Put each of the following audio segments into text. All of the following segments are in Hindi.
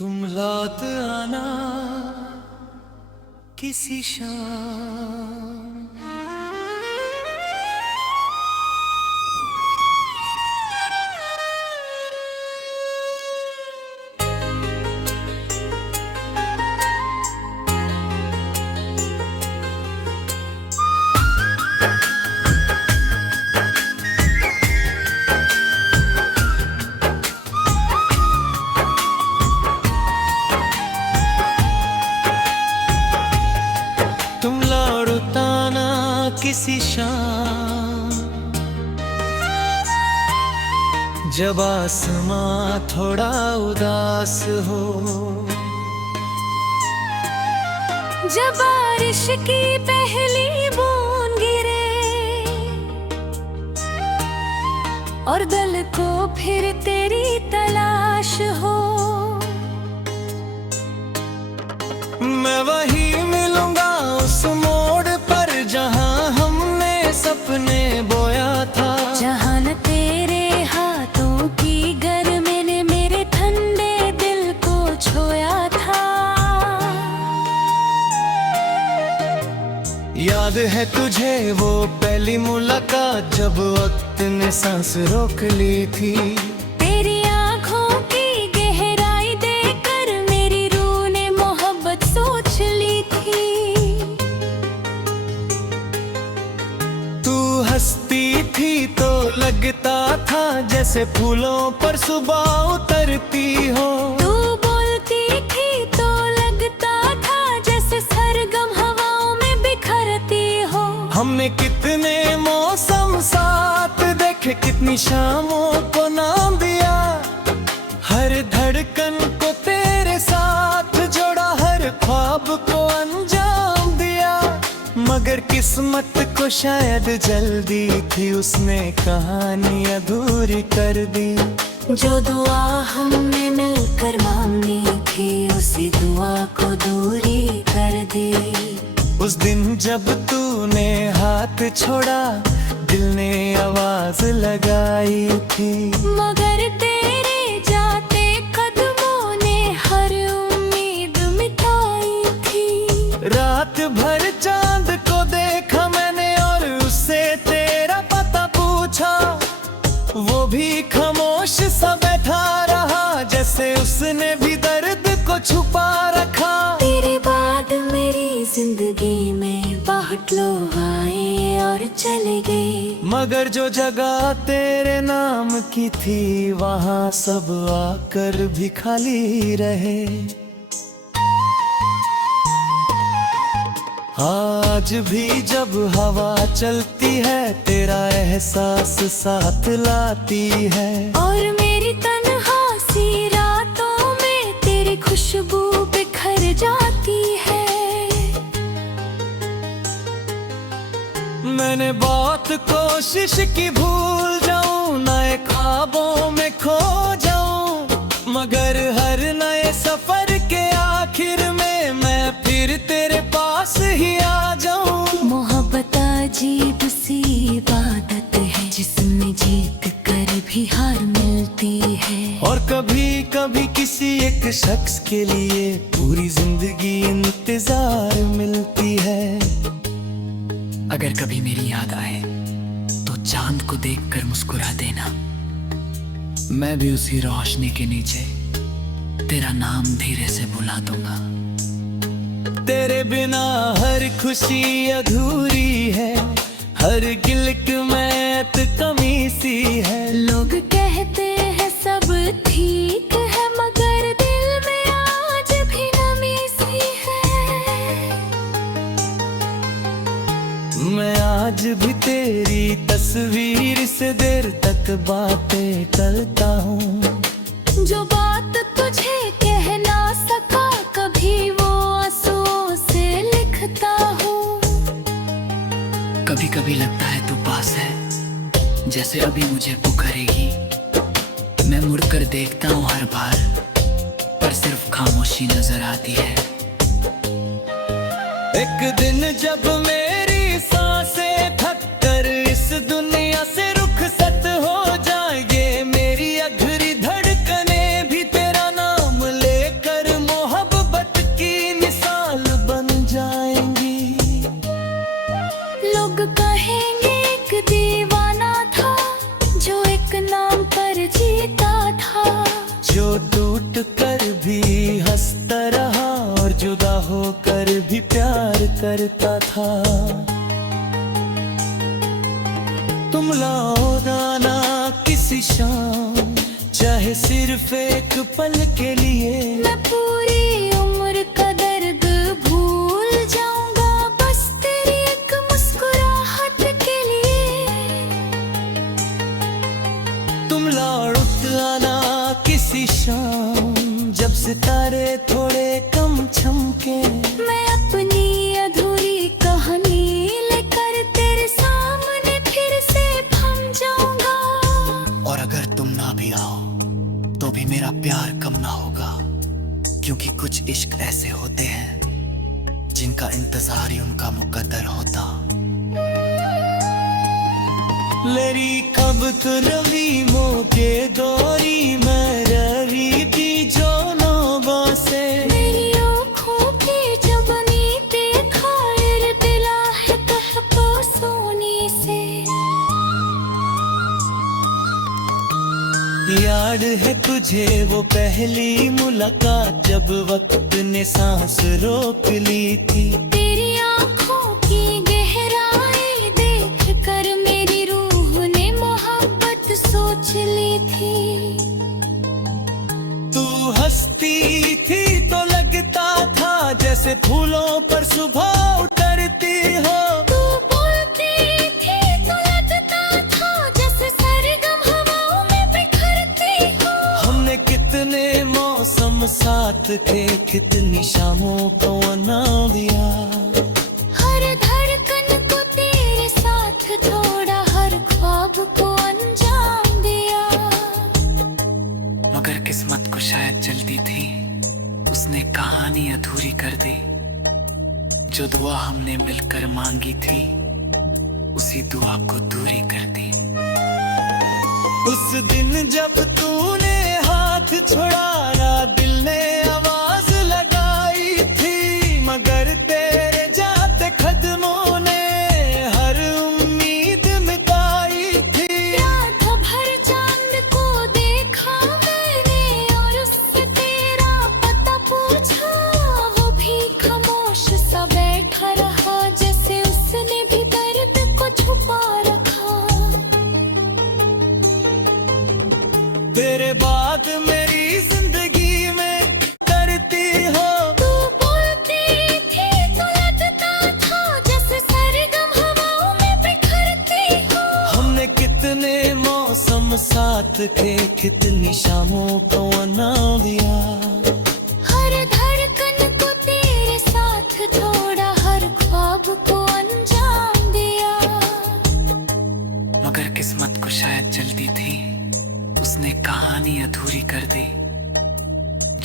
तुम रात आना किसी शाम। तुम लौटता ना किसी शाम, जब आसमां थोड़ा उदास हो, जब बारिश की पहली बूंद गिरे और दिल को फिर तेरी तलाश हो, मैं वही मिलूंगा उस मोड़ पर जहां हमने सपने बोया था, जहां न तेरे हाथों की गर्मी ने मेरे ठंडे दिल को छोया था। याद है तुझे वो पहली मुलाकात जब वक्त ने सांस रोक ली थी, तेरी आँखों की गहराई देखकर मेरी रूह ने मोहब्बत सोच ली थी। तू हंसती थी तो लगता था जैसे फूलों पर सुबह उतरती हो, तू बोलती थी तो लगता था जैसे सरगम हवाओं में बिखरती हो। हमने कितने मौसम साथ देखे, कितनी शामों को नाम दिया, हर धड़कन को तेरे साथ जोड़ा, हर ख्वाब को अंजाम दिया। मगर किस्मत को शायद जल्दी थी, उसने कहानी अधूरी कर दी। जो दुआ हमने मिलकर मांगी थी उसी दुआ को दूरी कर दी। उस दिन जब तूने हाथ छोड़ा दिल ने आवाज लगाई थी, मगर तेरे जाते कदमों ने हर उम्मीद मिटाई थी। रात भर चांद को देखा मैंने और उससे तेरा पता पूछा, वो भी खामोश सा बैठा रहा जैसे उसने भी दर्द को छुपा रखा। तेरे बाद मेरी जिंदगी में बहुत लोग आए और चले गए, मगर जो जगह तेरे नाम की थी वहाँ सब आकर भी खाली रहे। आज भी जब हवा चलती है तेरा एहसास साथ लाती है, और मेरी तन्हासी रातों में तेरी खुशबू बिखर जाती है। मैंने बहुत कोशिश की भूल जाऊं, नए ख्वाबों में खो जाऊं, मगर हर नए सफर के आखिर में मैं फिर तेरे पास ही आ जाऊं। मोहब्बत अजीब सी इबादत है जिसमें जीत कर भी हार मिलती है, और कभी कभी किसी एक शख्स के लिए पूरी जिंदगी इंतजार मिलती है। अगर कभी मेरी याद आए तो चांद को देखकर मुस्कुरा देना, मैं भी उसी रोशनी के नीचे तेरा नाम धीरे से बुला दूंगा। तेरे बिना हर खुशी अधूरी है, हर गिल्ट में कमी सी है। लोग कहते हैं सब ठीक है मगर दिल में आज भी नमी सी है। मैं आज भी तेरी तस्वीर से देर तक बातें करता हूँ, जो बात तुझे कह ना सका कभी वो आंसुओं से लिखता हूँ। कभी कभी लगता है तू पास है, जैसे अभी मुझे पुकारेगी। मैं मुड़कर देखता हूँ हर बार, पर सिर्फ खामोशी नजर आती है। एक दिन जब मेरी सांसें थक कर इस दुनिया से रुखसत हो जाएंगे, मेरी अधूरी धड़कनें भी तेरा नाम लेकर सिर्फ एक पल के लिए मैं पूरी उम्र का दर्द भूल जाऊंगा बस तेरी एक मुस्कुराहट के लिए। तुम लौट आना किसी शाम जब सितारे थोड़े कम चमके। मैं अपनी अधूरी कहानी लेकर तेरे सामने फिर से थम जाऊंगा। और अगर तुम ना भी आओ तो भी मेरा प्यार कम ना होगा, क्योंकि कुछ इश्क ऐसे होते हैं जिनका इंतजार ही उनका मुकद्दर होता। लेरी कब तो रवि मोके दोरी में रवि थी जो नोबा से। मेरी आँखों की जब नीते खायर दिला है कह को सोनी से। याद है तुझे वो पहली मुलाकात जब वक्त ने सांस रोक ली थी। तेरी आँखों की गहराई देख कर मेरी रूह ने मोहब्बत सोच ली थी। तू हंसती थी तो लगता था जैसे फूलों पर सुबह उतरती हो। तू बोलती थी तो लगता था जैसे सरगम हवाओं में बिखरती हो। हमने कितने मौसम साथ थे, कितनी शामों को मना दिया। हर धड़कन को तेरे साथ थोड़ा, हर ख्वाब को अंजाम दिया। मगर किस्मत को शायद जल्दी थी, उसने कहानी अधूरी कर दी। जो दुआ हमने मिलकर मांगी थी उसी दुआ को दूरी कर दी। उस दिन जब तूने हाथ छुड़ाया दिल ने आवाज लगाई थी, मगर तेरे जाते कदमों ने हर उम्मीद मिटाई थी। रात भर चांद को देखा मैंने और उससे तेरा पता पूछा। वो भी खामोश सा बैठा रहा जैसे उसने भी दर्द को छुपा रखा। तेरे बाद मेरी जिंदगी में करती हो। तू बोलती थी तो लगता था जैसे सरगम हवाओं में बिखरती हो। हमने कितने मौसम साथ थे, कितनी शामों को मना दिया। हर धड़कन को तेरे साथ थोड़ा, हर ख्वाब को अंजाम दिया। मगर किस्मत को शायद जल्दी थी, उसने कहानी अधूरी कर दी।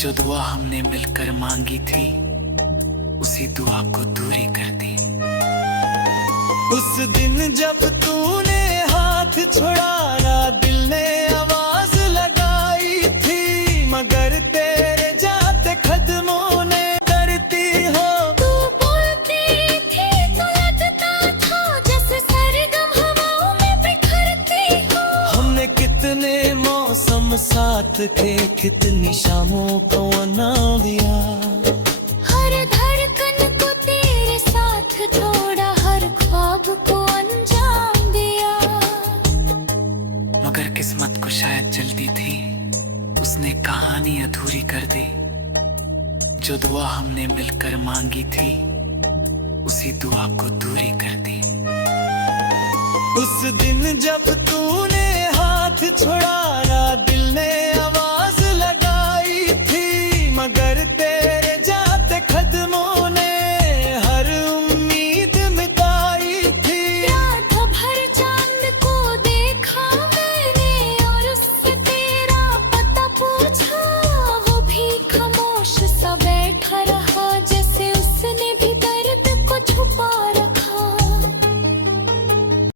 जो दुआ हमने मिलकर मांगी थी उसी दुआ को दूरी कर दी। उस दिन जब तूने हाथ छुड़ाया दिल ने आवाज लगाई थी, मगर तेरे जाते कदमों ने करती हो। तू बोलती थी तो लगता था जैसे सरगम हवाओं में बिखरती हो। हमने कितने मौसम साथ थे, कितनी शामों को मना दिया। हर धड़कन को तेरे साथ थोड़ा, हर ख्वाब को अंजाम दिया। मगर किस्मत को शायद जल्दी थी, उसने कहानी अधूरी कर दी। जो दुआ हमने मिलकर मांगी थी उसी दुआ को दूरी कर दी। उस दिन जब तूने हाथ छुड़ाया